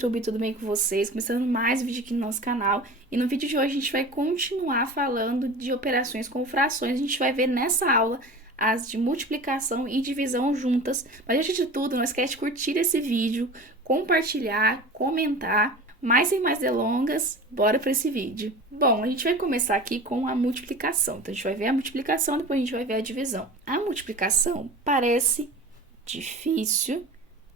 YouTube, tudo bem com vocês? Começando mais um vídeo aqui no nosso canal. E no vídeo de hoje a gente vai continuar falando de operações com frações. A gente vai ver nessa aula as de multiplicação e divisão juntas. Mas antes de tudo, não esquece de curtir esse vídeo, compartilhar, comentar. Mas sem mais delongas, bora para esse vídeo. Bom, a gente vai começar aqui com a multiplicação. Então a gente vai ver a multiplicação, depois a gente vai ver a divisão. A multiplicação parece difícil,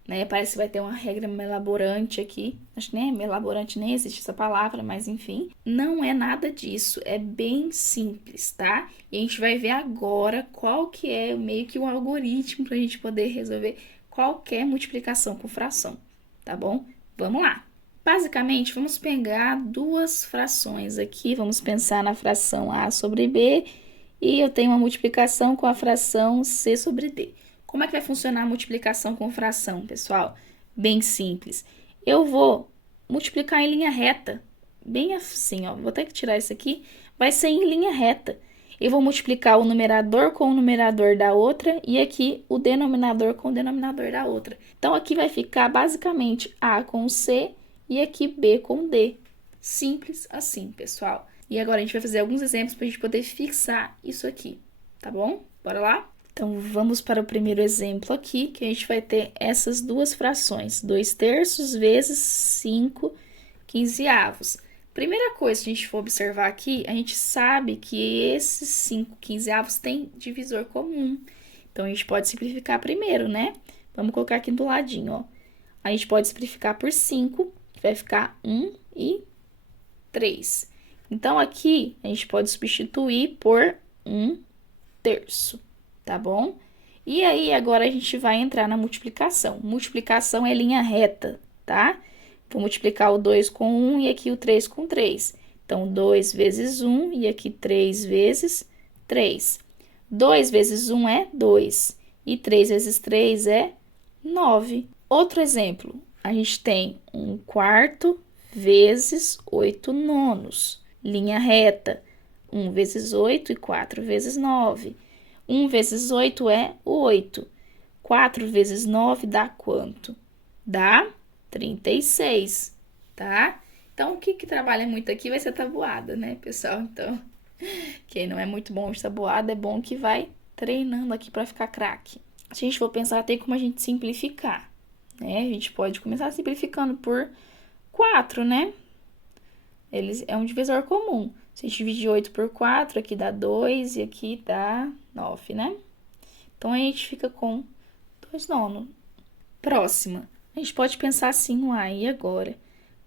né? Parece que vai ter uma regra melaborante aqui. Acho que nem melaborante, nem existe essa palavra, mas enfim. Não é nada disso, é bem simples, tá? E a gente vai ver agora qual que é meio que um algoritmo para a gente poder resolver qualquer multiplicação com fração, tá bom? Vamos lá. Basicamente, vamos pegar duas frações aqui. Vamos pensar na fração A sobre B e eu tenho uma multiplicação com a fração C sobre D. Como é que vai funcionar a multiplicação com fração, pessoal? Bem simples. Eu vou multiplicar em linha reta, bem assim, ó. Vou ter que tirar isso aqui. Vai ser em linha reta. Eu vou multiplicar o numerador com o numerador da outra e aqui o denominador com o denominador da outra. Então, aqui vai ficar basicamente A com C e aqui B com D. Simples assim, pessoal. E agora a gente vai fazer alguns exemplos para a gente poder fixar isso aqui, tá bom? Bora lá? Então, vamos para o primeiro exemplo aqui, que a gente vai ter essas duas frações. 2/3 vezes 5 quinzeavos. Primeira coisa que a gente for observar aqui, a gente sabe que esses 5 quinzeavos têm divisor comum. Então, a gente pode simplificar primeiro, né? Vamos colocar aqui do ladinho, ó. A gente pode simplificar por 5, que vai ficar 1 e 3. Então, aqui, a gente pode substituir por 1/3. Tá bom? E aí, agora a gente vai entrar na multiplicação. Multiplicação é linha reta, tá? Vou multiplicar o 2 com 1 e aqui o 3 com 3. Então, 2 vezes 1 e aqui 3 vezes 3. 2 vezes 1 é 2 e 3 vezes 3 é 9. Outro exemplo, a gente tem 1/4 vezes 8/9. Linha reta, 1 vezes 8 e 4 vezes 9. 1 vezes 8 é 8. 4 vezes 9 dá quanto? Dá 36, tá? Então, o que trabalha muito aqui vai ser tabuada, né, pessoal? Então, quem não é muito bom de tabuada, é bom que vai treinando aqui para ficar craque. Se a gente for pensar, tem como a gente simplificar, né? A gente pode começar simplificando por 4, né? Eles é um divisor comum. Se a gente dividir 8 por 4, aqui dá 2 e aqui dá 9, né? Então, a gente fica com 2/9. Próxima. A gente pode pensar assim no aí agora,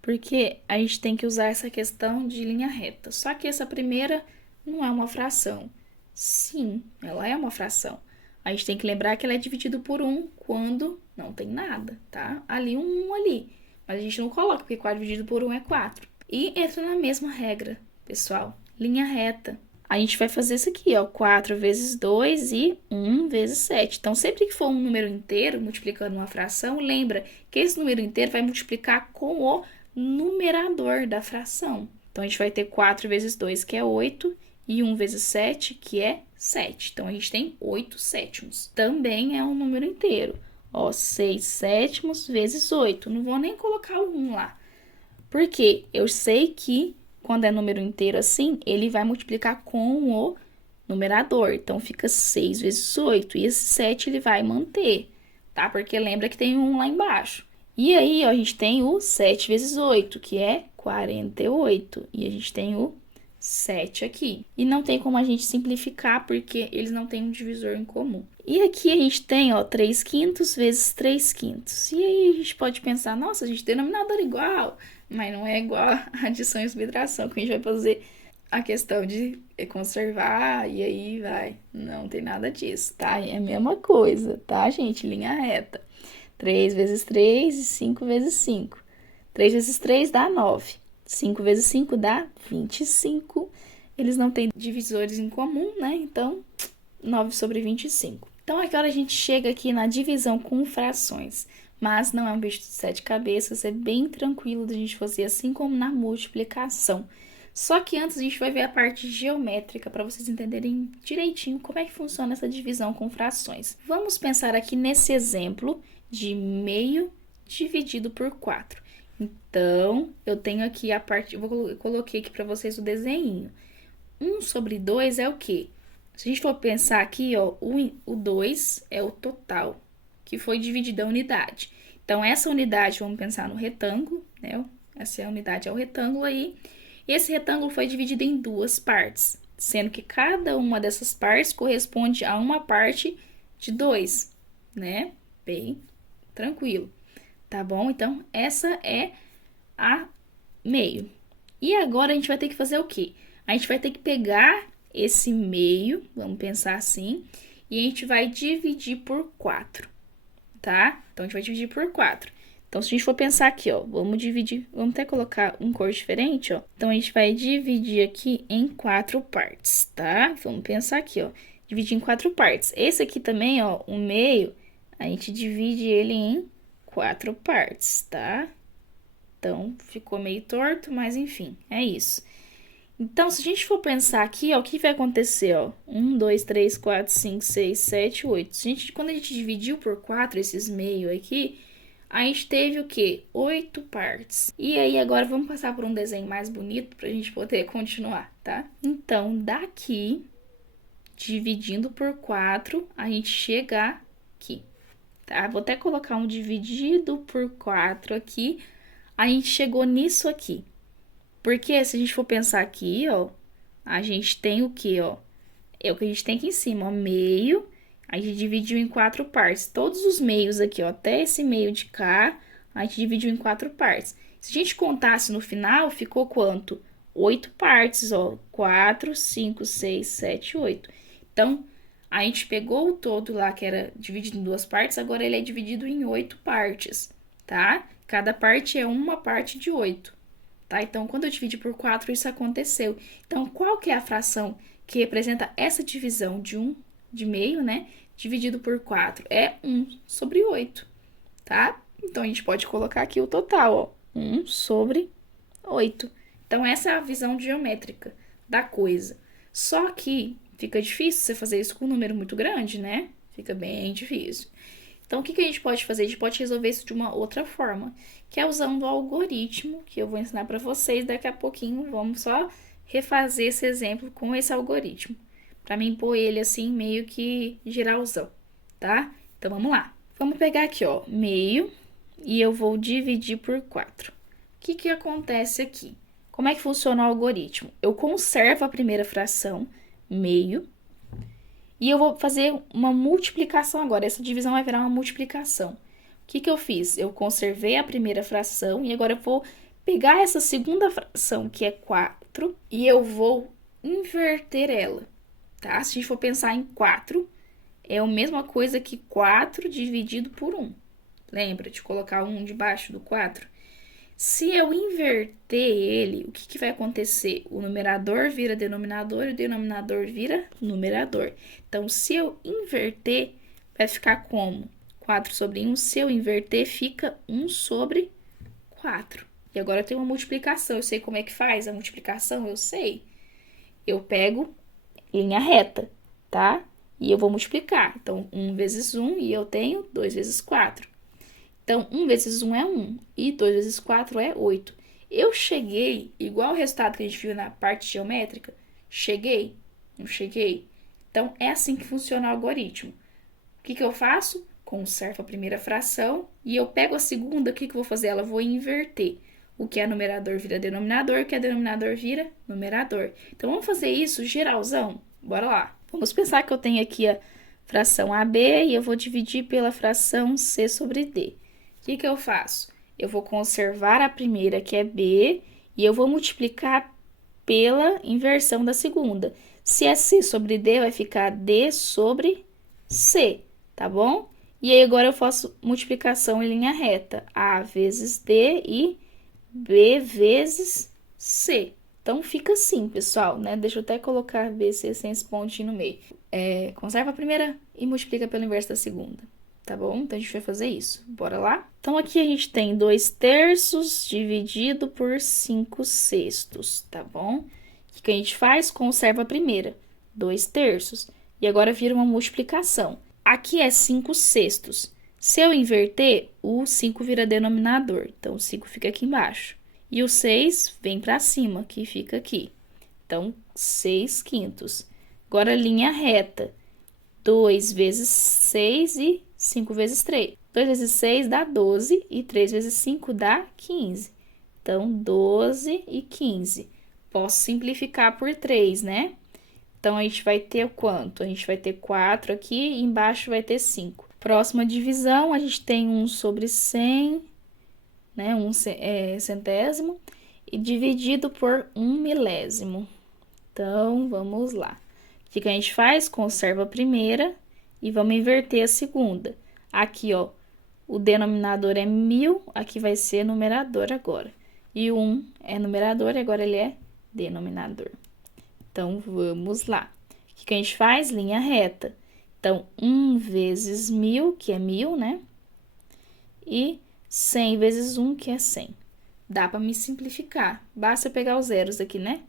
porque a gente tem que usar essa questão de linha reta. Só que essa primeira não é uma fração. Sim, ela é uma fração. A gente tem que lembrar que ela é dividida por 1 quando não tem nada, tá? Ali, 1 ali. Mas a gente não coloca, porque 4 dividido por 1 é 4. E entra na mesma regra, pessoal, linha reta. A gente vai fazer isso aqui, ó, 4 vezes 2 e 1 vezes 7. Então, sempre que for um número inteiro multiplicando uma fração, lembra que esse número inteiro vai multiplicar com o numerador da fração. Então, a gente vai ter 4 vezes 2, que é 8, e 1 vezes 7, que é 7. Então, a gente tem 8 sétimos. Também é um número inteiro. Ó, 6 sétimos vezes 8. Não vou nem colocar o 1 lá. Porque eu sei que quando é número inteiro assim, ele vai multiplicar com o numerador. Então, fica 6 vezes 8. E esse 7 ele vai manter, tá? Porque lembra que tem um lá embaixo. E aí, ó, a gente tem o 7 vezes 8, que é 48. E a gente tem o 7 aqui. E não tem como a gente simplificar, porque eles não têm um divisor em comum. E aqui a gente tem, ó, 3/5 vezes 3/5. E aí, a gente pode pensar, nossa, a gente tem denominador igual. Mas não é igual a adição e subtração, que a gente vai fazer a questão de conservar e aí vai. Não tem nada disso, tá? É a mesma coisa, tá, gente? Linha reta. 3 vezes 3 e 5 vezes 5. 3 vezes 3 dá 9. 5 vezes 5 dá 25. Eles não têm divisores em comum, né? Então, 9 sobre 25. Então, agora a gente chega aqui na divisão com frações. Mas não é um bicho de 7 cabeças, é bem tranquilo da gente fazer, assim como na multiplicação. Só que antes a gente vai ver a parte geométrica para vocês entenderem direitinho como é que funciona essa divisão com frações. Vamos pensar aqui nesse exemplo de meio dividido por 4. Então, eu tenho aqui a parte... Eu coloquei aqui para vocês o desenho. 1 sobre 2 é o quê? Se a gente for pensar aqui, ó, o 2 é o total, que foi dividido a unidade. Então, essa unidade, vamos pensar no retângulo, né? Essa é a unidade, é o retângulo aí. Esse retângulo foi dividido em duas partes, sendo que cada uma dessas partes corresponde a uma parte de 2, né? Bem tranquilo, tá bom? Então, essa é a meio. E agora a gente vai ter que fazer o quê? A gente vai ter que pegar esse meio, vamos pensar assim, e a gente vai dividir por 4, tá? Então, a gente vai dividir por 4. Então, se a gente for pensar aqui, ó, vamos dividir, vamos até colocar um cor diferente, ó. Então, a gente vai dividir aqui em 4 partes, tá? Vamos pensar aqui, ó, dividir em 4 partes. Esse aqui também, ó, o meio, a gente divide ele em 4 partes, tá? Então, ficou meio torto, mas enfim, é isso. Então, se a gente for pensar aqui, ó, o que vai acontecer, ó? 1, 2, 3, 4, 5, 6, 7, 8. Quando a gente dividiu por 4 esses meios aqui, a gente teve o quê? 8 partes. E aí, agora vamos passar por um desenho mais bonito pra gente poder continuar, tá? Então, daqui, dividindo por 4, a gente chega aqui, tá? Vou até colocar um dividido por 4 aqui. A gente chegou nisso aqui. Porque se a gente for pensar aqui, ó, a gente tem o quê, ó? É o que a gente tem aqui em cima, ó, meio. A gente dividiu em 4 partes. Todos os meios aqui, ó, até esse meio de cá, a gente dividiu em 4 partes. Se a gente contasse no final, ficou quanto? 8 partes, ó. 4, 5, 6, 7, 8. Então, a gente pegou o todo lá, que era dividido em 2 partes, agora ele é dividido em 8 partes, tá? Cada parte é uma parte de 8. Tá? Então, quando eu dividi por 4, isso aconteceu. Então, qual que é a fração que representa essa divisão de 1 de meio, né? Dividido por 4? É 1 sobre 8, tá? Então, a gente pode colocar aqui o total, ó. 1 sobre 8. Então, essa é a visão geométrica da coisa. Só que fica difícil você fazer isso com um número muito grande, né? Fica bem difícil. Então, o que a gente pode fazer? A gente pode resolver isso de uma outra forma, que é usando o algoritmo, que eu vou ensinar para vocês daqui a pouquinho. Vamos só refazer esse exemplo com esse algoritmo, para mim pôr ele assim meio que geralzão, tá? Então, vamos lá. Vamos pegar aqui, ó, meio, e eu vou dividir por 4. O que acontece aqui? Como é que funciona o algoritmo? Eu conservo a primeira fração, meio, e eu vou fazer uma multiplicação agora. Essa divisão vai virar uma multiplicação. O que eu fiz? Eu conservei a primeira fração e agora eu vou pegar essa segunda fração, que é 4, e eu vou inverter ela, tá? Se a gente for pensar em 4, é a mesma coisa que 4 dividido por 1. Lembra de colocar 1 debaixo do 4? Se eu inverter ele, o que vai acontecer? O numerador vira denominador e o denominador vira numerador. Então, se eu inverter, vai ficar como? 4 sobre 1. Se eu inverter, fica 1 sobre 4. E agora eu tenho uma multiplicação. Eu sei como é que faz a multiplicação? Eu sei. Eu pego linha reta, tá? E eu vou multiplicar. Então, 1 vezes 1 e eu tenho 2 vezes 4. Então, 1 vezes 1 é 1 e 2 vezes 4 é 8. Eu cheguei, igual o resultado que a gente viu na parte geométrica, cheguei? Não cheguei? Então, é assim que funciona o algoritmo. O que eu faço? Conservo a primeira fração e eu pego a segunda, o que eu vou fazer? Ela vou inverter. O que é numerador vira denominador, o que é denominador vira numerador. Então, vamos fazer isso geralzão? Bora lá. Vamos pensar que eu tenho aqui a fração AB e eu vou dividir pela fração C sobre D. O que eu faço? Eu vou conservar a primeira, que é B, e eu vou multiplicar pela inversão da segunda. Se é C sobre D, vai ficar D sobre C, tá bom? E aí, agora eu faço multiplicação em linha reta. A vezes D e B vezes C. Então, fica assim, pessoal, né? Deixa eu até colocar BC sem esse pontinho no meio. Conserva a primeira e multiplica pelo inverso da segunda. Tá bom? Então, a gente vai fazer isso. Bora lá? Então, aqui a gente tem 2/3 dividido por 5/6, tá bom? O que a gente faz? Conserva a primeira, 2/3. E agora vira uma multiplicação. Aqui é 5/6. Se eu inverter, o 5 vira denominador, então o 5 fica aqui embaixo. E o 6 vem para cima, que fica aqui. Então, 6 quintos. Agora, linha reta. 2 vezes 6 e 5 vezes 3. 2 vezes 6 dá 12 e 3 vezes 5 dá 15. Então, 12 e 15. Posso simplificar por 3, né? Então, a gente vai ter quanto? A gente vai ter 4 aqui e embaixo vai ter 5. Próxima divisão, a gente tem 1 sobre 100, né? 1 centésimo, e dividido por 1 milésimo. Então, vamos lá. O que a gente faz? Conserva a primeira e vamos inverter a segunda. Aqui, ó, o denominador é 1000, aqui vai ser numerador agora. E o 1 é numerador e agora ele é denominador. Então, vamos lá. O que a gente faz? Linha reta. Então, 1 vezes 1000, que é 1000, né? E 100 vezes 1, que é 100. Dá para me simplificar. Basta pegar os zeros aqui, né?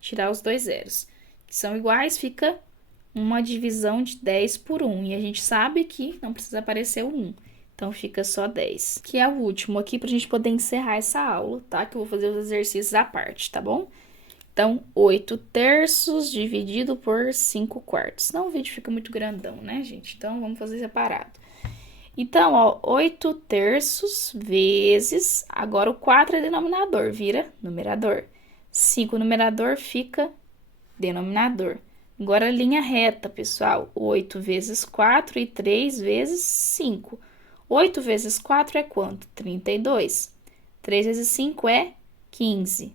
Tirar os 2 zeros. Que são iguais, fica uma divisão de 10 por 1. E a gente sabe que não precisa aparecer o 1. Então, fica só 10. Que é o último aqui pra gente poder encerrar essa aula, tá? Que eu vou fazer os exercícios à parte, tá bom? Então, 8 terços dividido por 5 quartos. Não, o vídeo fica muito grandão, né, gente? Então, vamos fazer separado. Então, ó, 8 terços vezes... Agora, o 4 é denominador, vira numerador. 5 numerador fica denominador. Agora, linha reta, pessoal. 8 vezes 4 e 3 vezes 5. 8 vezes 4 é quanto? 32. 3 vezes 5 é 15.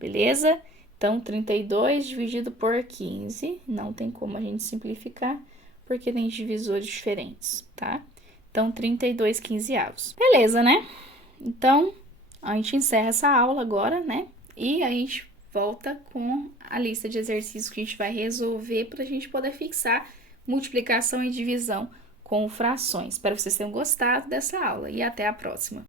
Beleza? Então, 32 dividido por 15, não tem como a gente simplificar, porque tem divisores diferentes, tá? Então, 32 quinzeavos. Beleza, né? Então, a gente encerra essa aula agora, né? E a gente volta com a lista de exercícios que a gente vai resolver para a gente poder fixar multiplicação e divisão com frações. Espero que vocês tenham gostado dessa aula e até a próxima.